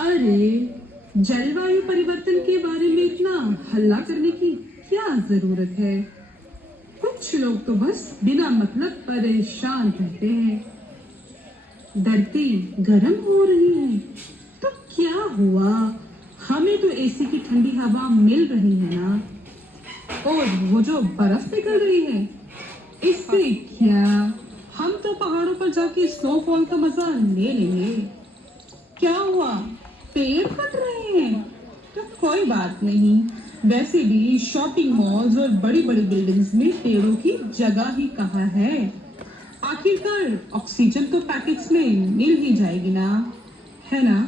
अरे, जलवायु परिवर्तन के बारे में इतना हल्ला करने की क्या जरूरत है? कुछ लोग तो बस बिना मतलब परेशान रहते हैं। धरती गर्म हो रही है तो क्या हुआ? हमें तो एसी की ठंडी हवा मिल रही है ना। और वो जो बर्फ पिघल रही है, इससे क्या? हम तो पहाड़ों पर जाके स्नोफॉल का मजा ले लेंगे। क्या हुआ? पेड़ कट रहे हैं तो कोई बात नहीं। वैसे भी शॉपिंग मॉल्स और बड़ी बड़ी बिल्डिंग्स में पेड़ों की जगह ही कहाँ है। आखिरकार ऑक्सीजन तो पैकेट्स में मिल ही जाएगी ना, है ना?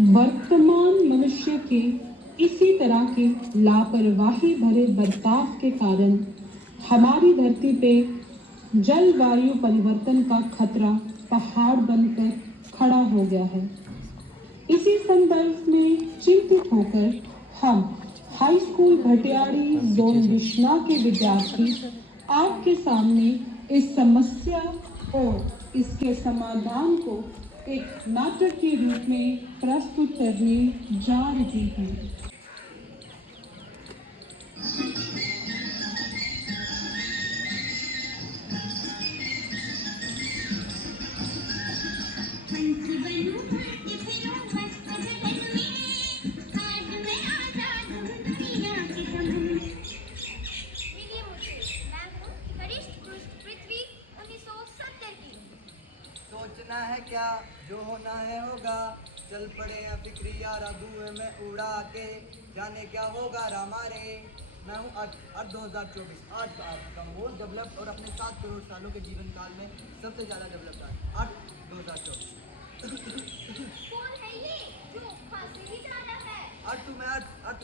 वर्तमान मनुष्य के इसी तरह के लापरवाही भरे बर्ताव के कारण हमारी धरती पे जलवायु परिवर्तन का खतरा पहाड़ बनकर खड़ा हो गया है। इसी संदर्भ में चिंतित होकर हम हाई स्कूल भटियाड़ी जोन विश्ना के विद्यार्थी आपके सामने इस समस्या और इसके समाधान को एक नाटक के रूप में प्रस्तुत करने जा रहे हैं। सोचना है क्या, जो होना है होगा। चल पड़े हैं फिक्री यारा धुएं में उड़ा के, जाने क्या होगा हमारे। मैं हूँ अर्थ 2024, आज का आपका मोस्ट डेवलप्ड और अपने 7 करोड़ सालों के जीवन काल में सबसे ज़्यादा डेवलप्ड अर्थ 2024। कौन है ये जो फांसी भी जा रहा है? अर्थ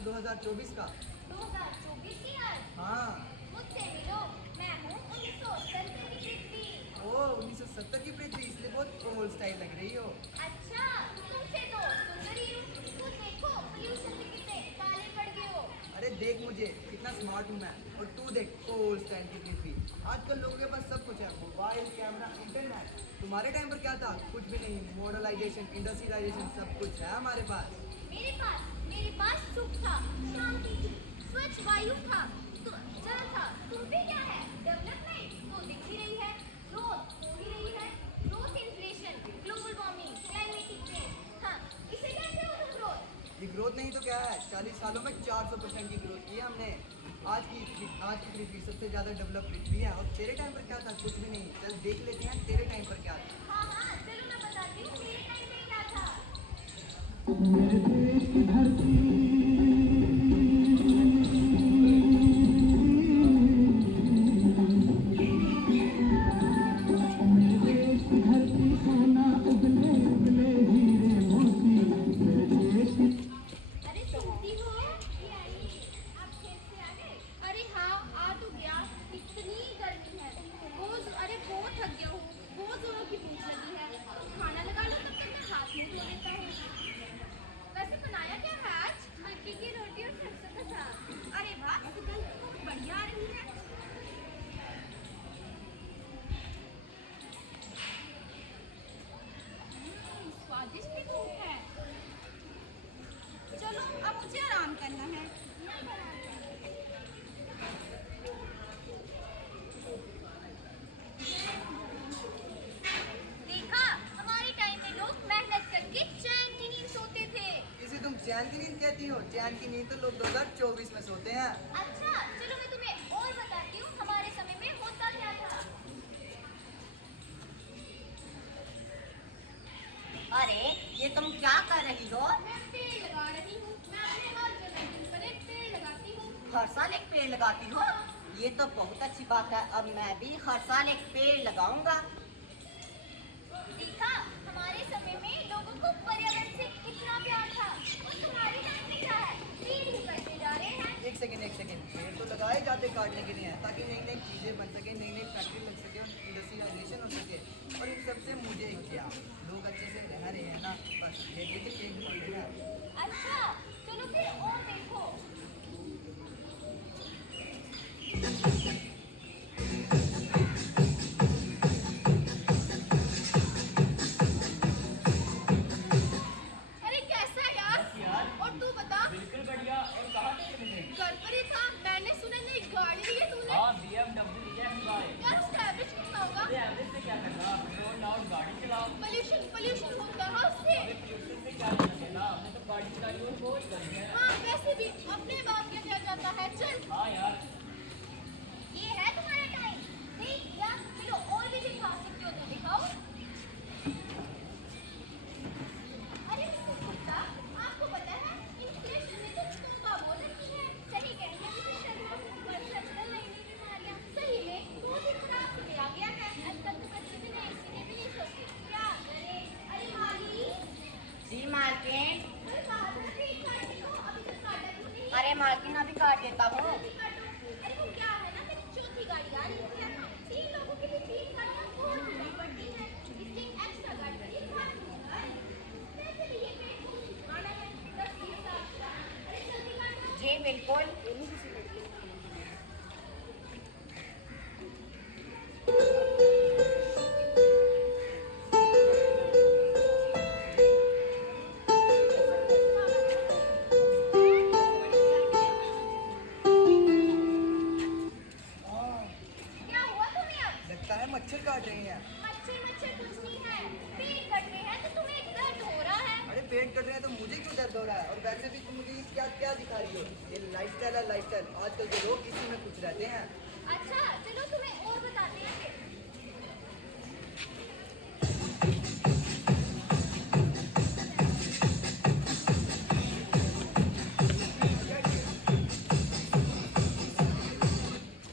2024 का। 2024 की अर्थ? हाँ। मुझसे मिलो, मैं हूँ 1970 की पृथ्वी। ओह, 1970 की पृथ्वी, इसलिए बहुत ओल्ड स्टाइल लग रही हो। अच्छा, तुमसे तो सुंदरी हूँ। तो देखो, पोल्यूशन से कितने काले पड़ गए हो। अरे देख मुझे, कितना स्मार्ट हूँ मैं। और तू देख, ओल्ड स्टाइल की पृथ्वी। आजकल लोगों के पास सब कुछ है, मोबाइल, कैमरा, इंटरनेट। तुम्हारे टाइम पर क्या था? कुछ भी नहीं। मॉडर्नाइजेशन, इंडस्ट्रियलाइजेशन सब कुछ है हमारे पास। मेरे पास सुख था, शांति थी, स्वच्छ वायु था, तो जल था। तुम पे क्या है? डेवलपमेंट तो दिख ही रही है, ग्रोथ हो ही रही है। Growth, inflation, global warming, climatic change. हाँ, इसे कहते हो तुम ग्रोथ? ये ग्रोथ नहीं तो क्या है? 40 सालों में 400% की ग्रोथ की है हमने। आज की पृथ्वी सबसे ज़्यादा डेवलप पृथ्वी है। और तेरे टाइम पर क्या था? कुछ भी नहीं। चल देख लेते हैं तेरे टाइम पर क्या था। हाँ हाँ, चलो मैं बताती हूँ मेरे टाइम पे क्या था। मेरे देश की धरती सोना उगले उगले हीरे मोती। मेरे देश की अरे सुनती हो? आप खेत से आ गए? अरे हाँ, आ तो गया। इतनी गर्मी है, अरे बहुत थक गया हूँ। बहुत जोरों की भूख लगी है। खाना लगा लो, तब तक मैं हाथ मुंह धो लेता हूँ। वैसे बनाया क्या है आज? मक्की की रोटी और सरसों का साग। अरे वाह, स्मेल तो बढ़िया आ रही है। स्वादिष्ट भी खूब है। चलो अब मुझे आराम करना है। देखा, हमारे टाइम में लोग मेहनत करके चैन की नींद सोते थे। इसे तुम चैन की नींद कहती हो? चैन की नींद तो लोग 2024 में सोते हैं। अच्छा, चलो मैं तुम्हें और बताती हूँ हमारे समय में होता क्या था। अरे ये तुम क्या कर रही हो? मैं पेड़ लगा रही हूँ। मैं अपने हर जन्मदिन पर एक पेड़ लगाती हूँ। हर साल एक पेड़ लगाती हो? ये तो बहुत अच्छी बात है। अब मैं भी हर साल एक पेड़ लगाऊंगा। देखा, हमारे समय में लोगों को पर्यावरण से कितना प्यार था। और तुम्हारे टाइम में क्या है? पेड़ ही कटते जा रहे हैं। एक सेकेंड। पेड़ तो लगाए जाते काटने के लिए हैं, ताकि नई नई चीज़ें बन सके, नई नई फैक्ट्री लग सके, इंडस्ट्रियलाइजेशन हो सके। और इन सबसे मुझे क्या, लोग अच्छे से रह रहे हैं ना, बस ये पेड़ भी पेड़ है। अच्छा, चलो फिर और देखो। बनाओ और गाड़ी चलाओ। पोल्यूशन पोल्यूशन होता है उससे। पोल्यूशन से क्या लेना देना, हमने तो गाड़ी चलाई और बहुत करी है। हाँ वैसे भी अपने बात क्या किया जाता है। चल हाँ यार, ये है तुम्हारा टाइम। नहीं या चलो और भी दिखा सकते हो तो दिखाओ। अरे मिस्टर गुप्ता, आपको पता है इन्फ्लेशन ने तो तोबा बोल रखी है। सही कहते हैं मिस्टर शर्मा, आजकल नई नई बीमारियां सही में बहुत ही खराब समय आ गया है। आजकल तो बच्चे भी नहीं इसलिए भी नहीं सोचते क्या करें। अरे माली, जी मालकिन। अरे बाहर ना पेट काट दो, अभी तक काटा क्यों नहीं? अरे मालकिन अभी काट देता हूँ। जल्दी काटो। अरे वो क्या है ना, मेरी चौथी गाड़ी आ रही है ना, 3 लोगों के लिए 3 गाड़ियां बहुत धुनी पड़ती है, इसलिए एक्स्ट्रा गाड़ी काट दूंगा। वैसे भी ये पेट बहुत सुखाना है, 10-20 साल का। अरे जल्दी काटो। जी बिल्कुल। क्या हुआ तुम्हें अब? लगता है मच्छर काट रही हैं। मच्छर मच्छर कुछ नहीं है, पेट कट रहे हैं तो तुम्हें दर्द हो रहा है। अरे पेट कट रहे हैं तो मुझे क्यों दर्द हो रहा है? और वैसे भी तुम मुझे क्या क्या दिखा रही हो? ये लाइफस्टाइल है लाइफस्टाइल। आजकल के लोग इसी में कुछ रहते हैं। अच्छा चलो तुम्हें और बताते हैं फिर।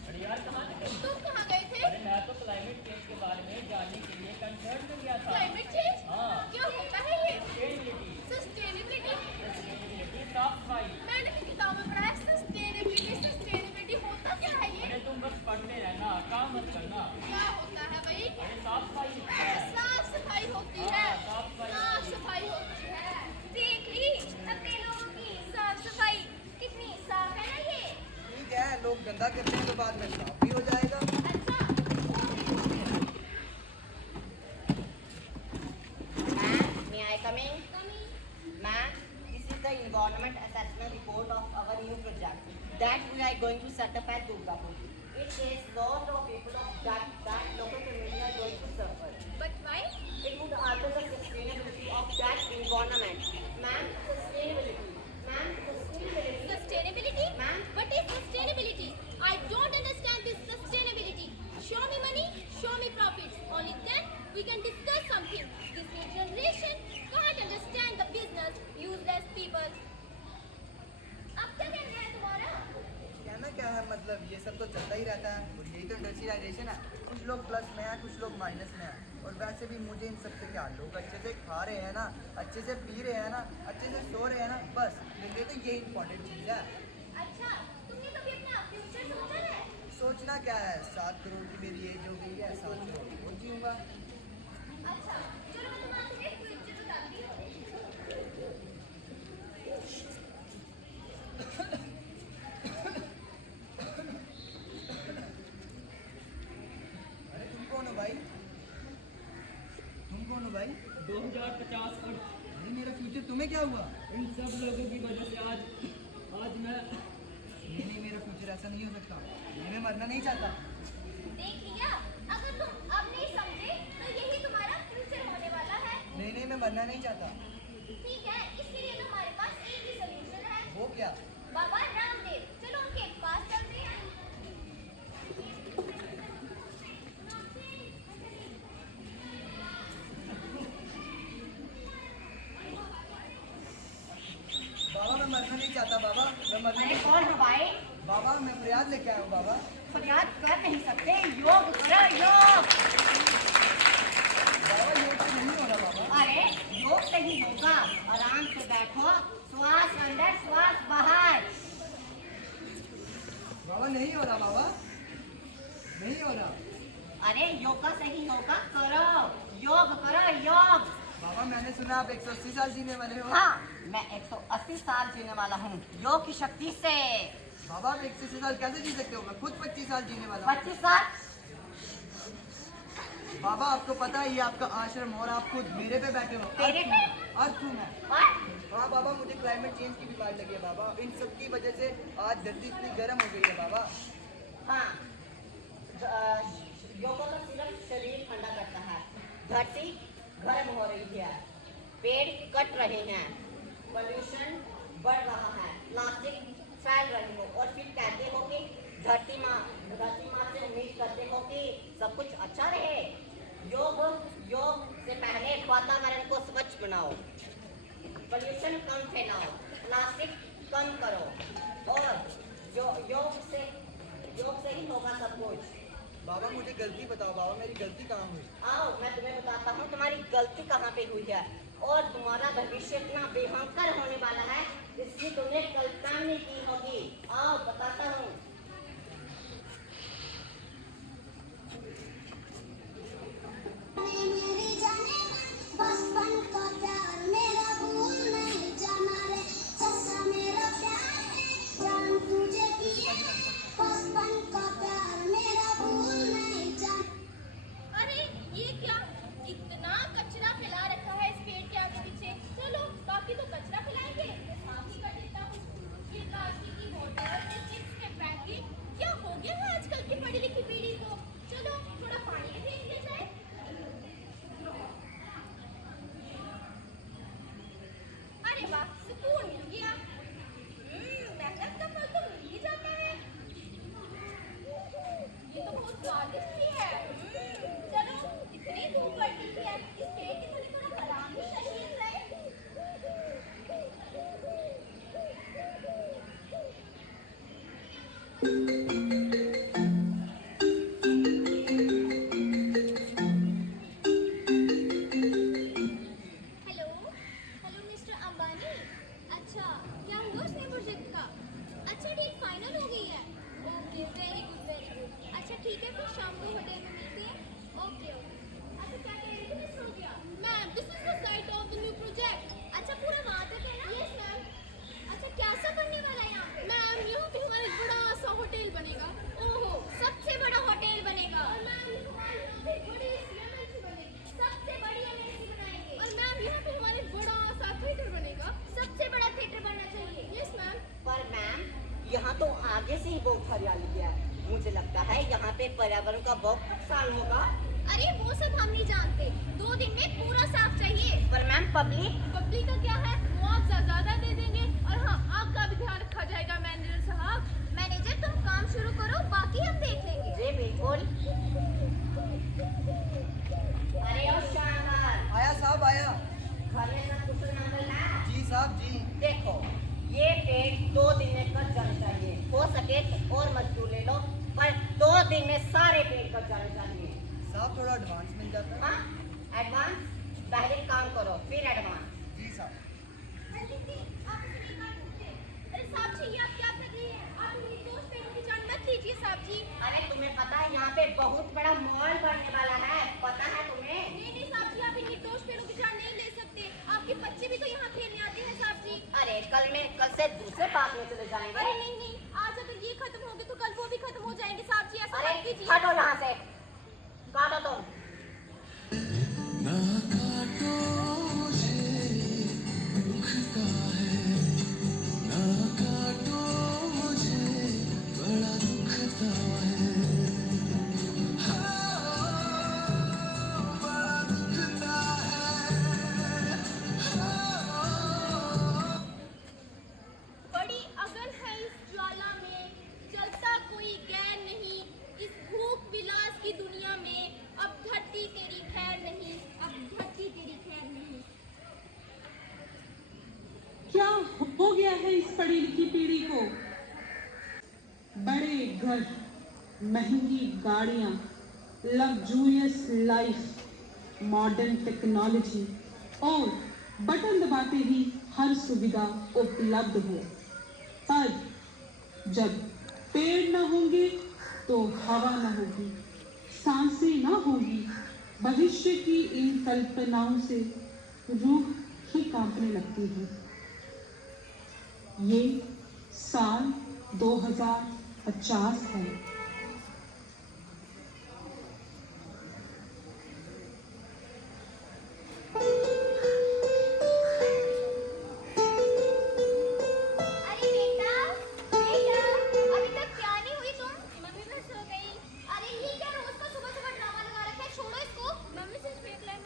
अरे यार कहाँ निकल? तुम कहाँ गए थे? अरे मैं तो क्लाइमेट चेंज के बारे में जानने के लिए कंसर्न में गया था। Climate change? हाँ। क्या होता है ये? Sustainability, sustainability? सस्टेनेबिलिटी, साफ सफाई। मैंने भी किताब में पढ़ा है सस्टेनेबिलिटी। सस्टेनेबिलिटी होता क्या है ये? अरे तुम बस पढ़ते रहना, काम मत करना। क्या होता है भाई? अरे साफ सफाई होती है। अच्छा, साफ सफाई होती है। हाँ, साफ सफाई साफ सफाई होती है। देख ली अपने लोगों की साफ सफाई कितनी साफ है ना ये। ठीक है, लोग गंदा करते हैं तो बाद में साफ भी हो जाएगा। अच्छा Ma'am, may I come in? कमी Ma'am, this is the environment assessment report of our new project that we are going to set up at Durgapur. It says lot of people that local community are going to suffer. But why? It would alter the sustainability of that environment. Ma'am, sustainability. Ma'am, sustainability. Sustainability? Ma'am? What is sustainability? I don't understand this sustainability. Show me money, show me profits. Only then we can discuss something. This new generation can't understand the business. Useless people. अब क्या कहना है तुम्हारा? कहना क्या है, मतलब ये सब तो चलता ही रहता है और यही तो इंडस्ट्रियलाइजेशन है। कुछ लोग प्लस में हैं, कुछ लोग माइनस में हैं। और वैसे भी मुझे इन सब से क्या, लोग अच्छे से खा रहे हैं ना, अच्छे से पी रहे हैं ना, अच्छे से सो रहे हैं ना, बस मेरे लिए तो यही इंपॉर्टेंट चीज़ है। अच्छा, तुमने कभी अपना फ्यूचर सोचा है? सोचना क्या है, 7 करोड़ की मेरी एज हो गई है, 7 करोड़ वो जीऊँगा। अच्छा, चलो मैं तुम्हारा फ्यूचर बताती हूँ। अरे तुम कौन हो भाई? तुम कौन हो भाई? 2050 पर अरे मेरा फ्यूचर तुम्हें क्या हुआ? इन सब लोगों की वजह से आज मैं नहीं, मेरा फ्यूचर ऐसा नहीं हो सकता। मैं मरना नहीं चाहता। देख लिया, अगर तुम अब नहीं समझे तो यही तुम्हारा फ्यूचर होने वाला है। नहीं, मैं मरना नहीं चाहता। ठीक है, इसके लिए हमारे पास एक ही सलूशन है। वो क्या? बाबा रामदेव, चलो उनके पास चलते हैं। बाबा मैं मरना नहीं चाहता। बाबा मैं मरना अरे नहीं कौन हो भाई? बाबा मैं फरियाद लेके आया हूँ। बाबा फरियाद कर नहीं सकते, योग करो योग। बाबा ये तो नहीं हो रहा। बाबा अरे योग से ही होगा। आराम से बैठो, श्वास अंदर श्वास बाहर। बाबा नहीं हो रहा। बाबा नहीं हो रहा। अरे योगा से ही होगा, करो योग करो योग। बाबा मैंने सुना आप 180 साल जीने वाले हो। हाँ, मैं 180 साल जीने वाला हूँ योग की शक्ति से। बाबा आप 180 साल कैसे जी सकते हो? मैं खुद 25 साल जीने वाला हूँ। 25 साल? बाबा आपको पता है ये आपका आश्रम और आप खुद मेरे पे बैठे हो। तेरे पे? अर्थ हूँ मैं। और? हाँ बाबा मुझे क्लाइमेट चेंज की बीमारी लगी है। बाबा इन सब की वजह से आज धरती इतनी गर्म हो गई है। बाबा हाँ, योगा तो सिर्फ शरीर ठंडा करता है, धरती गर्म हो रही है, पेड़ कट रहे हैं, पोल्यूशन बढ़ रहा है, प्लास्टिक फैल रही हो और फिर कहते हो कि धरती माँ से उम्मीद करते हो कि सब कुछ अच्छा रहे। योग से पहले वातावरण को स्वच्छ बनाओ, पोल्यूशन कम फैलाओ, प्लास्टिक कम करो और योग से ही होगा सब कुछ। बाबा मुझे गलती बताओ, बाबा मेरी गलती कहाँ हुई? आओ मैं तुम्हें बताता हूँ तुम्हारी गलती कहाँ पे हुई है और तुम्हारा भविष्य इतना भयंकर होने वाला है इसकी तुमने कल्पना नहीं की होगी। आओ बताता हूँ। मेरी जाने बचपन का प्यार मेरा भूल नहीं जाना रे, सच्चा मेरा प्यार है जान तुझे किया, बचपन का प्यार मेरा भूल नहीं जाना। अरे ये क्या इतना कचरा फैला रखा है इस पेड़ के आगे पीछे। चलो बाकी तो कचरा फैलाएंगे, बाकी का देता हूँ। ये प्लास्टिक की बोतल, चिप्स के पैकेट, क्या हो गया है आजकल की पढ़ी लिखी पीढ़ी को। चलो थोड़ा पानी भी फेंक दिया जाए। अरे वाह सुकून मिल गया। मेहनत का फल तो मिल ही जाता है। ये तो बहुत स्वादिष्ट भी है। चलो इतनी धूप पड़ती है इस पेड़ के थोड़ी थोड़ा आराम भी चाहिए राइट। Hello mister Ambani. अच्छा क्या हुआ उस नए प्रोजेक्ट का? अच्छा डील फाइनल हो गई है। Okay very good. अच्छा ठीक है फिर शाम को होटल में मिलते हैं। ओके अच्छा क्या कह रही थी मिस हो गया? Ma'am this is the site of the new project. अच्छा पूरा वहाँ तक है ना? Yes ma'am. अच्छा क्या सब बनने वाला है यहाँ पे? मैम यहाँ पे हमारा एक बड़ा सा होटल बनेगा। ओहो सबसे बड़ा होटल बनेगा। और मैम हमारे यहाँ पे बड़ी एमएनसी बनेगी, सबसे बड़ी एमएनसी बनाएंगे। और मैम यहाँ पे हमारे बड़ा सा थिएटर बनेगा, सबसे बड़ा थिएटर बनना चाहिए। Yes ma'am. पर मैम यहाँ तो आगे से ही बहुत हरियाली है, मुझे लगता है यहाँ पे पर्यावरण का बहुत नुकसान होगा। अरे वो सब हम नहीं जानते, 2 दिन में पूरा साफ चाहिए। पर मैम पब्लिक का क्या है, मुआवजा ज्यादा दे देंगे। और हाँ आग का भी ध्यान रखा जाएगा मैनेजर साहब। मैनेजर तुम काम शुरू करो बाकी हम देख लेंगे। जी बिल्कुल। अरे ओ शानदार, आया साहब आया। घर में सब कुछ नंबर है? जी साहब जी। देखो ये पेड़ 2 दिन में कट जाने चाहिए, हो सके तो और मजदूर ले लो पर 2 दिन में सारे पेड़ कट जाने चाहिए। साहब थोड़ा एडवांस मिल जाता है? हाँ एडवांस पहले काम करो फिर एडवांस। जी साहब। अरे साहब जी ये आप क्या कर रही हैं? आप निर्दोष पेड़ों की जान मत लीजिए साहब जी। अरे तुम्हें पता है यहाँ पे बहुत बड़ा मॉल बनने वाला है, पता है तुम्हें? नहीं साहब जी आप इन निर्दोष पेड़ों की जान नहीं ले सकते। आपके बच्चे भी तो यहाँ खेलने आते हैं साहब जी। अरे कल से दूसरे पार्क में चले जाएंगे। अरे नहीं आज अगर ये खत्म हो गए तो कल वो भी खत्म हो जाएंगे साहब जी। ऐसा अरे मत कीजिए। हटो यहाँ से, काटो तुम। ना काटो मुझे दुखता है, ना काटो मुझे बड़ा दुखता है, हाँ, बड़ा दुखता है, हाँ। बड़ी अगन है इस ज्वाला में, चलता कोई गैर नहीं। इस भूख विलास की दुनिया में अब धरती तेरी खैर नहीं, अब धरती तेरी खैर नहीं। क्या हो गया है इस पढ़ी लिखी पीढ़ी को? बड़े घर, महंगी गाड़ियां, लग्जूरियस लाइफ, मॉडर्न टेक्नोलॉजी और बटन दबाते ही हर सुविधा उपलब्ध हो। पर जब पेड़ न होंगे तो हवा न होगी, सांसें न होगी, भविष्य की इन कल्पनाओं से रूह ही कांपने लगती है। ये साल 2050 है। अरे बेटा अभी तक क्या नहीं हुई तुम? मम्मी मैं सो गई। अरे ये क्या रोज का सुबह सुबह ड्रामा लगा रखा है, छोड़ो इसको। मम्मी सिर्फ एक लाइन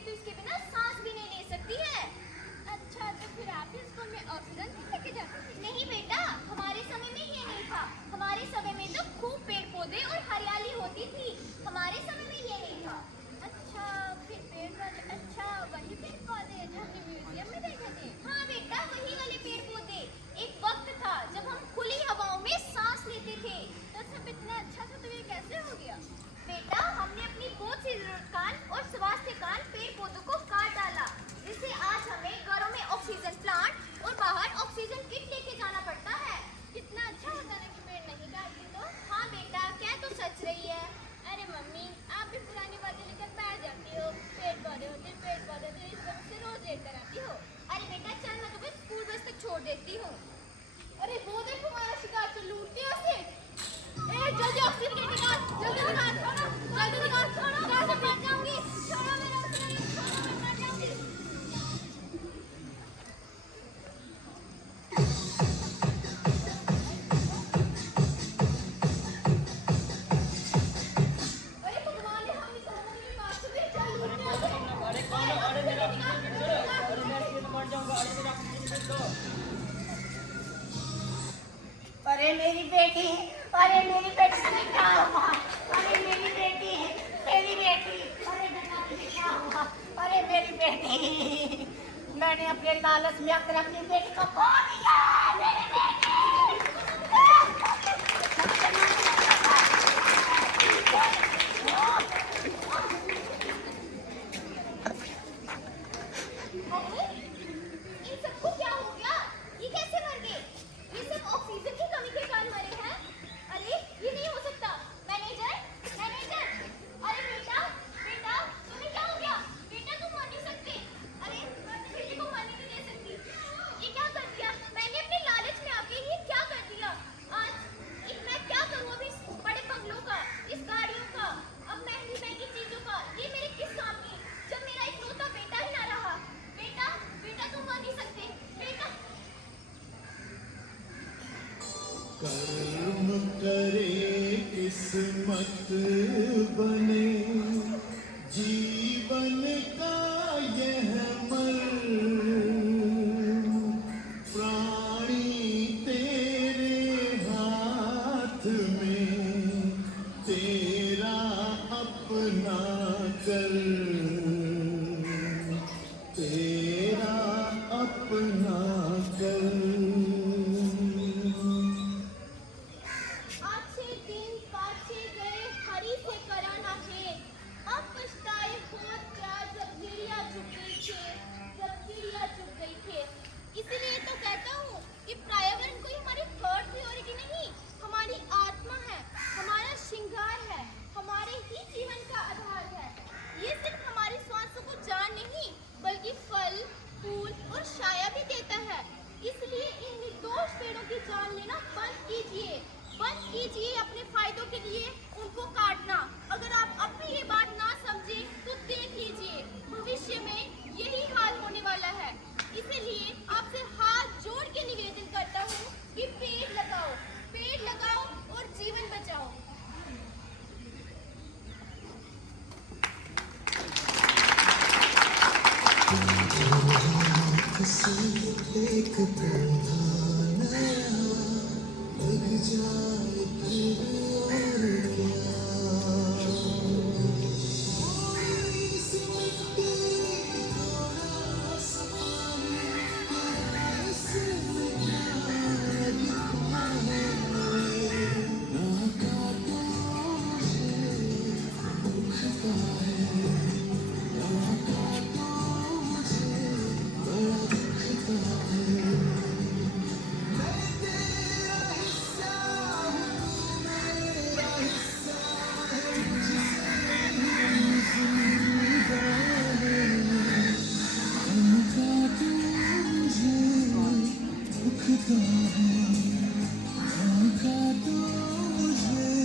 ये तो इसके बिना सांस भी नहीं ले सकती है। अच्छा, तो फिर आप ही स्कूल में ऑक्सीजन क्यों लेके जाते थे? नहीं बेटा, हमारे समय में ये नहीं था। हमारे समय में तो खूब पेड़ पौधे और हरियाली होती थी। हमारे समय में ये नहीं था। अच्छा, फिर पेड़ पौधे, अच्छा वही पेड़ पौधे जो हमने म्यूजियम में देखे थे? हाँ बेटा, वही वाले पेड़ पौधे। एक वक्त था जब हम खुली हवाओं में सांस लेते थे। तो सब इतना अच्छा था, तो ये कैसे हो गया? बेटा, हमने अपनी बहुत सी जरूरत कान और स्वास्थ्य कान पेड़ पौधों को काट डाला, जिससे आज हमें घरों में ऑक्सीजन प्लांट और बाहर ऑक्सीजन किट लेके जाना पड़ता है। कितना अच्छा होता है कि पेड़ नहीं काटते तो। हाँ बेटा, क्या तो सच रही है। अरे मम्मी, आप भी पुरानी बातें लेकर बैठ जाती हो। पेड़ पौधे होते इस वक्त से रोज लेट कर आती हो। अरे बेटा चल, मैं तुम्हें स्कूल बस तक छोड़ देती हूँ। अरे वो देखो हमारा शिकार तो लूटती है उसे। ए जल्दी ऑक्सीजन के निकाल, जल्दी निकाल, जल्दी निकाल, छोड़ो, मैं मर जाऊंगी, छोड़ो मेरा ऑक्सीजन, छोड़ो, मैं मर जाऊंगी। अरे भगवान ने हमें तो हमारी बात सुनी, चल लूटते हैं। अरे कौन? अरे मेरा ऑक्सीजन किट छोड़ो। अरे मैं इसलिए तो मर जाऊंगा। अरे मेरा ऑक्सीजन किट दो। अरे मेरी बेटी, अरे मेरी बेटी तुम्हें क्या हुआ? अरे मेरी बेटी, मेरी बेटी, अरे बेटा तुम्हें क्या हुआ? अरे मेरी बेटी, मैंने अपने लालच में आकर अपनी बेटी को खो दिया। मेरी बेटी, अरे इन सबको क्या हो गया? ये कैसे मर गए? ये सब ऑक्सीजन की कमी के कारण मरे हैं। अरे ये नहीं हो सकता। मैनेजर, मैनेजर, अरे बेटा, बेटा तुम्हें क्या हो गया? बेटा तुम मर नहीं सकते। अरे मैं अपने बेटे को मरने नहीं दे सकती। ये क्या कर दिया मैंने? अपने लालच में आके ये क्या कर दिया? आज मैं क्या करूँ अभी इस बड़े बंगलों का, इस गाड़ियों का, अब महंगी महंगी चीजों का? ये मेरे किस काम की, जब मेरा इकलौता बेटा ही ना रहा। बेटा, बेटा तुम मर नहीं सकते। बेटा कर्म करे किस्मत बने जीवन का यह प्राणी तेरे हाथ में तेरा अपना कर तेरा अपना कर अच्छे दिन काटे गए हरी से कराना है। अब पछताए होत क्या जब चिड़िया चुग गई थे, जब चिड़िया चुग गई थे। इसीलिए तो कहता हूँ कि पर्यावरण कोई हमारी थर्ड प्रायोरिटी नहीं, हमारी आत्मा है, हमारा श्रृंगार है, हमारे ही जीवन का आधार है। ये सिर्फ हमारी सांसों को जान नहीं, बल्कि फल, फूल और छाया भी देता है। इसलिए इन निर्दोष पेड़ों की जान लेना बंद कीजिए, बंद कीजिए अपने फायदों के लिए उनको काटना। अगर आप अब भी ये बात ना समझे तो देख लीजिए भविष्य में यही हाल होने वाला है। इसीलिए आपसे हाथ जोड़ के निवेदन करता हूँ कि पेड़ लगाओ और जीवन बचाओ। एक पौधा नया लग जाए फिर और क्या कोई सी मिट्टी थोड़ा आसमान ऐसे में क्या लिखा है ना काटो मुझे दुखता है ना काटो मुझे बड़ा दुखता है मैं तेरा हिस्सा हूँ मेरा हिस्सा है जिसे नहीं जिंदा है उनका तुझे दुखता है उनका तुझे